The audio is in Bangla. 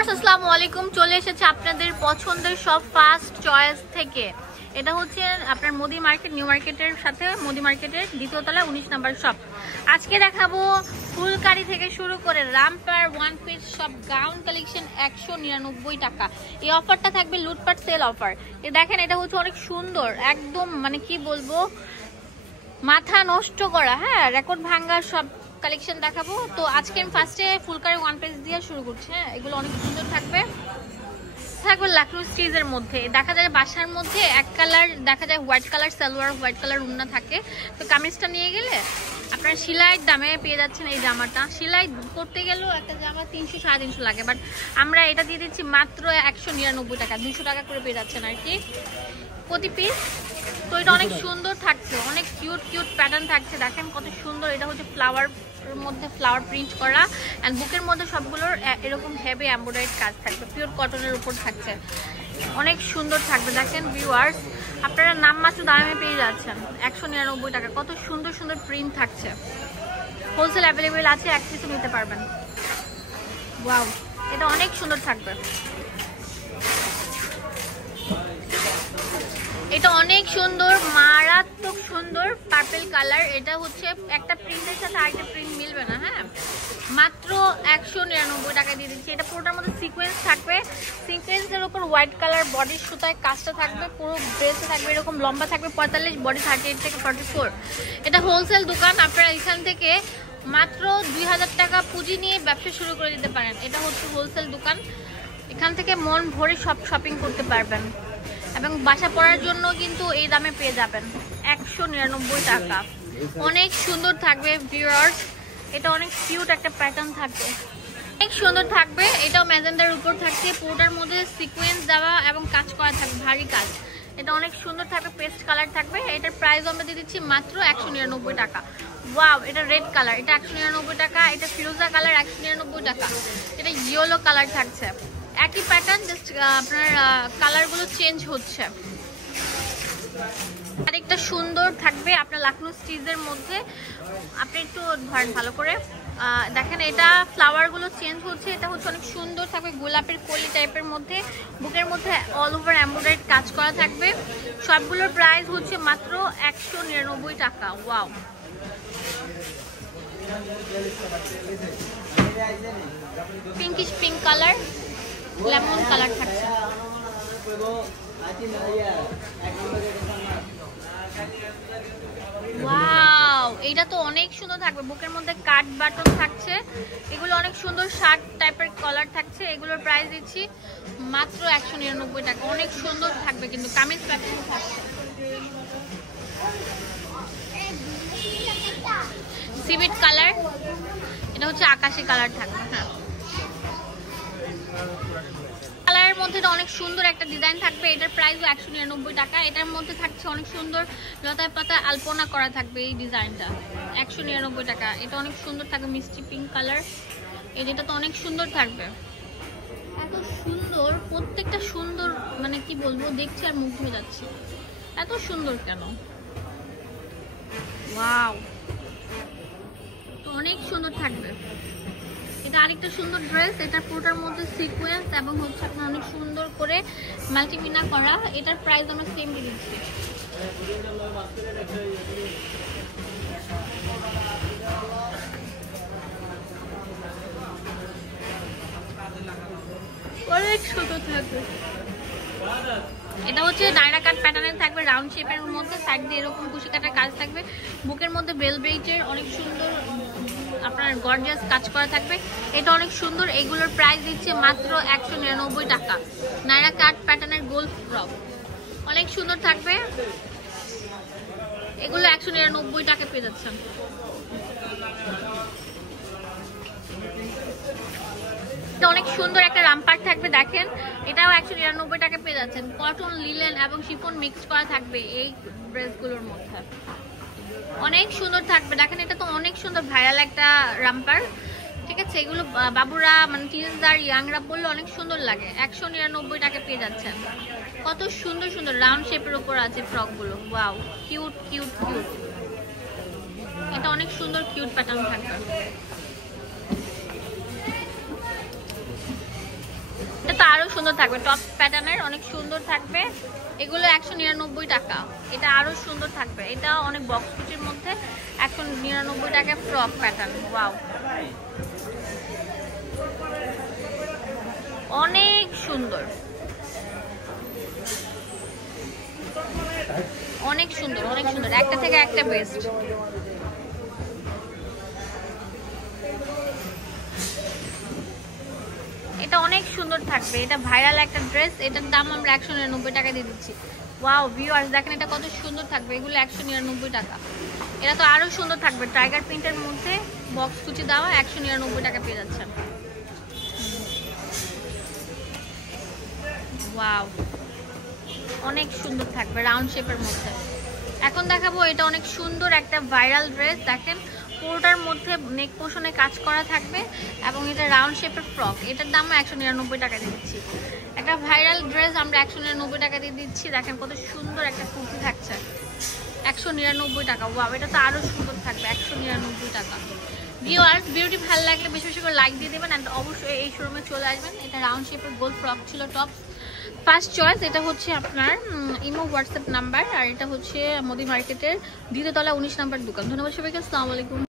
ভিউয়ার্স আসসালামু আলাইকুম, চলে এসেছে আপনাদের পছন্দের সব ফার্স্ট চয়েস থেকে। এটা হচ্ছে আপনার মোদি মার্কেট, নিউ মার্কেটের সাথে মোদি মার্কেটের দ্বিতীয় তলা 19 নম্বর শপ। আজকে দেখাবো ফুলকারি থেকে শুরু করে রামপার ওয়ান পিস সব গাউন কালেকশন 199 টাকা। এই অফারটা থাকবে লুটপাট সেল অফার। দেখেন এটা হচ্ছে অনেক সুন্দর, একদম মানে কি বলবো, মাথা নষ্ট করা, হ্যাঁ রেকর্ড ভাঙ্গা সব কালেকশন দেখাবো। তো আজকে আমি ফার্স্টে ফুলকারি ওয়ান পিস দিয়ে শুরু করছি। হ্যাঁ এগুলো অনেক সুন্দর থাকবে লাখনৌ স্টিচের মধ্যে। দেখা যায় বাসার মধ্যে এক কালার, দেখা যায় white colour salwar, white colour উন্না থাকে। তো কামিজটা নিয়ে গেলে আপনার সেলাইয়ের দামে পেয়ে যাচ্ছেন এই জামাটা। সেলাই করতে গেলেও একটা জামা 300-350 লাগে, বাট আমরা এটা দিয়ে দিচ্ছি মাত্র 199 টাকা, 200 টাকা করে পেয়ে যাচ্ছেন আর কি প্রতি পিস। তো এটা অনেক সুন্দর থাকছে, অনেক কিউট কিউট প্যাটার্ন থাকছে। দেখেন কত সুন্দর, এটা হচ্ছে ফ্লাওয়ার মধ্যে ফ্লাওয়ার প্রিন্ট করা, এন্ড বুকের মধ্যে সবগুলোর এরকম হেভি এমব্রয়ডারি কাজ থাকবে, পিওর কটনের উপর থাকছে, অনেক সুন্দর থাকবে। দেখেন ভিউয়ার্স, আপনারা নাম মাত্র দামে পেয়ে যাচ্ছেন 199 টাকা। কত সুন্দর সুন্দর প্রিন্ট থাকছে, হোলসেল অ্যাভেলেবেল আছে, এক পিসও নিতে পারবেন। ওয়াও, এটা অনেক সুন্দর থাকবে, এটা অনেক সুন্দর, মারাত্মক সুন্দর পার্পল কালার। এটা হচ্ছে একটা প্রিন্টের সাথে আরেকটা প্রিন্ট মিলবে না, হ্যাঁ মাত্র 199 টাকা দিয়ে দিচ্ছি। এটা পুরোটার মধ্যে সিকোয়েন্স থাকবে, সিকোয়েন্সের উপর হোয়াইট কালার বডির সুতায় কাজটা থাকবে, পুরো ড্রেসে থাকবে এরকম লম্বা থাকবে 45, বডি 38 থেকে 44। এটা হোলসেল দোকান, আপনারা এখান থেকে মাত্র 2000 টাকা পুঁজি নিয়ে ব্যবসা শুরু করে দিতে পারেন। এটা হচ্ছে হোলসেল দোকান, এখান থেকে মন ভরে সব শপিং করতে পারবেন এবং বাসা পড়ার জন্য কিন্তু এই দামে পেয়ে যাবেন 199 টাকা। অনেক সুন্দর থাকবে ভিউয়ার্স, এটা অনেক কিউট একটা প্যাটার্ন থাকবে, অনেক সুন্দর থাকবে। এটাও ম্যাজেন্ডার উপর থাকছে, পুরোটার মধ্যে সিকোয়েন্স দেওয়া এবং কাজ করা থাকবে, ভারী কাজ। এটা অনেক সুন্দর থাকবে, পেস্ট কালার থাকবে। এটার প্রাইস আমরা দিয়ে দিচ্ছি মাত্র 199 টাকা। ওয়াও, এটা রেড কালার, এটা 199 টাকা। এটা ফিরোজা কালার 199 টাকা। এটা ইয়েলো কালার থাকছে, একই প্যাটার্ন, জাস্ট আপনার কালারগুলো চেঞ্জ হচ্ছে। আরেকটা সুন্দর থাকবে আপনার লাখনৌ স্টিচের মধ্যে, আপনি একটু ধরেন ভালো করে দেখেন, এটা ফ্লাওয়ারগুলো চেঞ্জ হচ্ছে। এটা হচ্ছে অনেক সুন্দর থাকবে, গোলাপের কলি টাইপের মধ্যে, বুকের মধ্যে অল ওভার এমব্রয়ডারি কাজ করা থাকবে। সবগুলোর প্রাইস হচ্ছে মাত্র 199 টাকা। Wow, pinkish pink colour, lemon colour থাকছে। ওয়াও, এইটা তো অনেক সুন্দর থাকবে, বুকের মধ্যে কাট বাটন থাকছে, এগুলো অনেক সুন্দর শার্ট টাইপের কলার থাকছে। এগুলোর প্রাইস দিচ্ছি মাত্র 199 টাকা। অনেক সুন্দর থাকবে কিন্তু কামিজ প্যাটার্ন থাকছে। সিভিট কালার, এটা হচ্ছে আকাশি কালার থাকবে। হ্যাঁ, কালারের মধ্যে অনেক সুন্দর একটা ডিজাইন থাকবে, এটার প্রাইসও 199 টাকা। এটার মধ্যে থাকছে অনেক সুন্দর লতায় পাতায় আলপনা করা থাকবে, এই ডিজাইনটা 199 টাকা। এটা অনেক সুন্দর থাকবে, মিষ্টি পিঙ্ক কালার, এটা তো অনেক সুন্দর থাকবে। এত সুন্দর, প্রত্যেকটা সুন্দর, মানে কি বলবো, দেখছি আর মুগ্ধ হয়ে যাচ্ছি, এত সুন্দর কেন। ওয়াও, তো অনেক সুন্দর থাকবে। এটা আরেকটা সুন্দর ড্রেস, এটা পুরোটার মধ্যে সিকোয়েন্স এবং হচ্ছে আপনার অনেক সুন্দর করে মাল্টিমিনা করা। এটার প্রাইস আমরা সেম দিয়ে দিচ্ছি। অনেক সুন্দর থাকবে, এটা হচ্ছে নায়রা কাট প্যাটার্নের থাকবে, রাউন্ড শেপের মধ্যে, সাইড দিয়ে এরকম কুশি কাটার কাজ থাকবে, বুকের মধ্যে বেলভেটের অনেক সুন্দর আপনার গর্জিয়াস কাজ করা থাকবে। এটা অনেক সুন্দর, এগুলোর প্রাইস দিচ্ছে মাত্র 199 টাকা। নায়রা কাট প্যাটার্নের গোল ফ্রক অনেক সুন্দর থাকবে, এগুলো 199 টাকা পেয়ে যাচ্ছেন। অনেক সুন্দর একটা রামপার থাকবে, দেখেন এটাও 199 টাকা পেয়ে যাচ্ছেন। কটন, লিলেন এবং শিফন মিক্স করা থাকবে এই ড্রেসগুলোর মধ্যে, অনেক সুন্দর থাকবে। দেখেন এটা তো অনেক সুন্দর ভাইরাল একটা রামপার, ঠিক আছে। এগুলো বাবুরা মানে টিনেজার ইয়াংরা পরলে অনেক সুন্দর লাগে, 199 টাকা পেয়ে যাচ্ছেন। কত সুন্দর সুন্দর রাউন্ড শেপের উপর আছে ফ্রকগুলো। ওয়াও, কিউট কিউট কিউট, এটা অনেক সুন্দর কিউট প্যাটার্ন থাকবে। সুন্দর থাকবে, টপ প্যাটার্নের অনেক সুন্দর থাকবে। এগুলো 199 টাকা। এটা আরো সুন্দর থাকবে, এটা অনেক বক্স কুচির মধ্যে 199 টাকা ফ্রক প্যাটার্ন। ওয়াও, অনেক সুন্দর, অনেক সুন্দর, অনেক সুন্দর, একটা থেকে একটা বেস্ট। এটা অনেক সুন্দর থাকবে, এটা ভাইরাল একটা ড্রেস, এটার দাম আমরা 199 টাকা দিয়ে দিচ্ছি। ওয়াও ভিউয়ার্স, দেখেন এটা কত সুন্দর থাকবে, এগুলো 199 টাকা। এটা তো আরো সুন্দর থাকবে, টাইগার প্রিন্টের মধ্যে বক্স কুচি দেওয়া, 199 টাকা পেয়ে যাচ্ছেন। ওয়াও, অনেক সুন্দর থাকবে, রাউন্ড শেপের মধ্যে। এখন দেখাবো এটা অনেক সুন্দর একটা ভাইরাল ড্রেস। দেখেন পুরোটার মধ্যে নেক পোর্শনে কাজ করা থাকবে এবং এটা রাউন্ড শেপের ফ্রক। এটার দাম 199 টাকা দিয়ে দিচ্ছি। একটা ভাইরাল ড্রেস আমরা 199 টাকা দিয়ে দিচ্ছি। দেখেন কত সুন্দর একটা কুর্তি থাকছে, 199 টাকা। ওয়াও, এটা তো আরো সুন্দর থাকবে, 199 টাকা। ভিউয়ার্স, ভিডিওটি ভালো লাগলে বেশি বেশি করে লাইক দিয়ে দেবেন, অ্যান্ড অবশ্যই এই শোরুমে চলে আসবেন। এটা রাউন্ড শেপের গোল ফ্রক ছিল, টপ ফার্স্ট চয়েস। এটা হচ্ছে আপনার ইমো হোয়াটসঅ্যাপ নাম্বার, আর এটা হচ্ছে মোদি মার্কেটের দ্বিতীয় তলা 19 নম্বর দোকান। ধন্যবাদ সবাইকে, আসসালামু আলাইকুম।